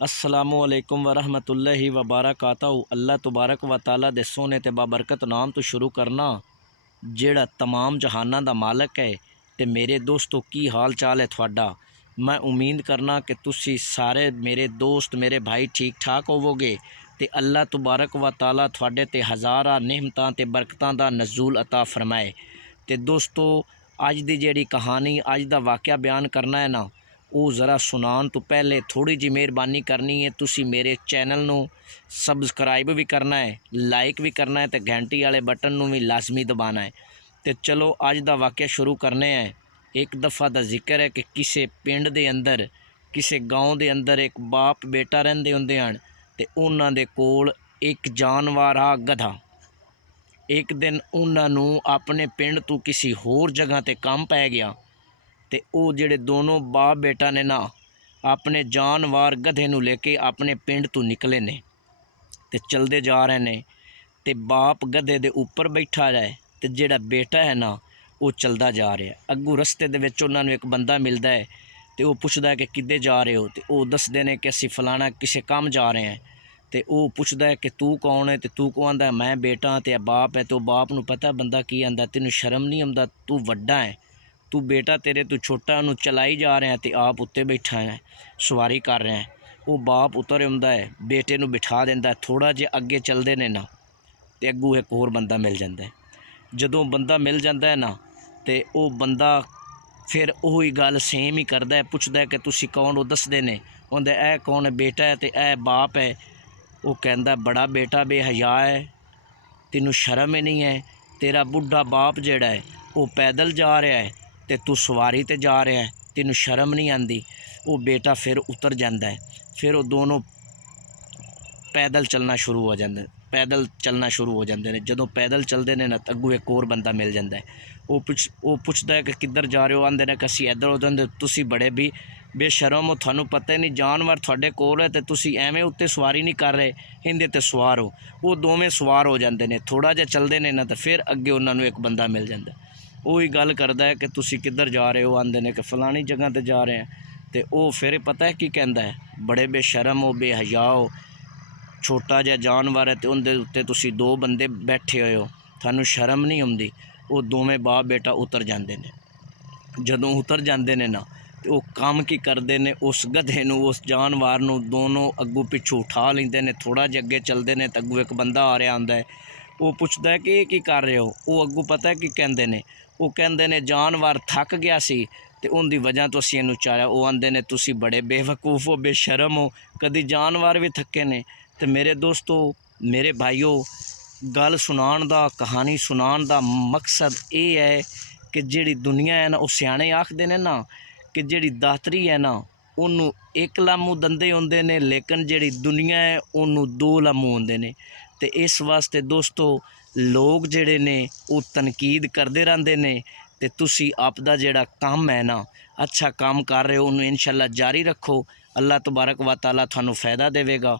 अस्सलामुअलैकुम वरहमतुल्लाहि वबरकातहू। अल्लाह तबारक व तआला दे सोहने ते बाबरकत नाम तो शुरू करना जेड़ा तमाम जहाना दा मालक है। ते मेरे दोस्तों की हाल चाल है थोड़ा। मैं उम्मीद करना कि तुसी सारे मेरे दोस्त मेरे भाई ठीक ठाक होवोगे ते अल्लाह तबारक व तआला थोड़े ते हज़ारा नेमतां ते बरकतां दा नज़ूल अता फरमाए। ते दोस्तों अज दी जेड़ी कहानी अज दा वाक़या बयान करना है ना, वो ज़रा सुनान तो पहले थोड़ी जी मेहरबानी करनी है। तुसी मेरे चैनल नू सबसक्राइब भी करना है, लाइक भी करना है तो घंटी वाले बटन नू भी लाजमी दबाना है। तो चलो अज दा वाक़या शुरू करने हैं। एक दफ़ा दा जिक्र है कि किसी पिंड दे अंदर किसी गाँव दे अंदर एक बाप बेटा रहिंदे हुंदे हन ते उन्हां दे कोल एक जानवर आ गधा। एक दिन उन्होंने अपने पिंड तो किसी होर जगह ते काम पै गया ते वो जेड़े दोनों बाप बेटा ने ना अपने जानवर गधे नू लेके अपने पिंड तो निकले ने ते चलते जा रहे ने। ते बाप गधे दे ऊपर बैठा है ते जेड़ा बेटा है ना वो चलता जा रहा है। अगू रस्ते दे विच उन्हां नू एक बंदा मिलता है तो वह पुछदा है कि किद्धे जा रहे हो। तो वह दसदे ने कि असीं फलाना किसी काम जा रहे हैं। तो वह पुछदा है कि तू कौन है। तो तू को आंदा है मैं बेटा ते बाप है। तो बाप नू पता बंदा की आंदा, तेनू शर्म नहीं आंदा, तू वड्डा है, तू बेटा तेरे तू छोटा उन्होंने चलाई जा रहे हैं तो आप उत्ते बैठा है सवारी कर रहे हैं। वो बाप उतर आंदा है बेटे नू बिठा देंदा। थोड़ा जे अगे चलते ने ना तो अगू एक होर बंदा मिल जाता है। जदों बंदा मिल जाता है ना तो वो बंदा फिर वही गल सेम ही करता है, पुछदा है कि तुसी कौन हो। दसदे ने उन्हें ए कौन है, बेटा है तो ए बाप है। वो कहता बड़ा बेटा बेहया है, तेनू शर्म ही नहीं है, तेरा बुढ़ा बाप जेड़ा है वो पैदल जा रहा है ते तू सवारी ते जा रहा है, तेनू शर्म नहीं आती। वो बेटा फिर उतर जाता है। फिर वो दोनों पैदल चलना शुरू हो जाते, पैदल चलना शुरू हो जाते हैं। जदों पैदल चलते हैं ना अगू एक और बंदा मिल जाता है। वो पुछदा है कि किधर जा रहे हो। आंदे ने कि असीं इधर उधर। तुसीं बड़े भी बेशरम हो, थानू पता ही नहीं जानवर थोड़े कोल है तो तुसीं एवें उत्ते सवारी नहीं कर रहे, इंदे ते सवार हो। वो दोवें सवार हो जाते हैं। थोड़ा जिहा चलते हैं ना तो फिर अगे उन्होंने एक बंदा मिल जाता है। वही गल करता है कि तुसीं किधर जा रहे हो। आंदे ने कि फलानी जगह ते जा रहे हैं। तो वो फिर पता है की कहता है, बड़े बेशरम हो, बेहया हो, छोटा जिहा जानवर है तो उनके उत्ते तुसीं दो बंदे बैठे हुए हो, थानू शर्म नहीं आउंदी। वो दोवें बाप बेटा उतर जाते हैं। जदों उतर जाते हैं ना तो वो काम की करते हैं, उस गधे नू उस जानवर नू दोनों अगू पिछू उठा लेंदे हैं। थोड़ा जिहा अगे चलते हैं तो अगू एक बंदा आ रहा आंदा है। वो पुछदा है कि ये की कर रहे हो। वो अगू पता है की कहते हैं, वो कहते हैं जानवर थक गया सी ते उनकी वजह तो असीं इहनूं चाया। वो आंदे ने तुसीं बड़े बेवकूफ़ हो, बेशरम हो, कदी जानवर भी थके ने। तो मेरे दोस्तों मेरे भाईओ गल सुनान दा कहानी सुनान दा मकसद ये है कि जिहड़ी दुनिया है ना वो सियाणे आखदे ने ना कि जिहड़ी दातरी है ना उन्होंने एक लामू दंदे होंदे ने, लेकिन जिहड़ी दुनिया है उन्होंने दो लामू होंदे ने। तो इस वास्ते दोस्तों लोग जिहड़े ने वो तनकीद करते रहंदे ने। ते तुसी आपदा जिहड़ा काम है ना अच्छा काम कर रहे हो उन्होंने इंशाअल्लाह जारी रखो। अल्लाह तबारक व तआला थानू फ़ायदा देवेगा।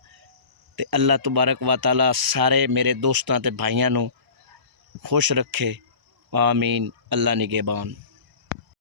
ते अल्लाह तबारक व तआला सारे मेरे दोस्तां ते भाइयां नू खुश रखे। आमीन। अल्लाह निगहबान।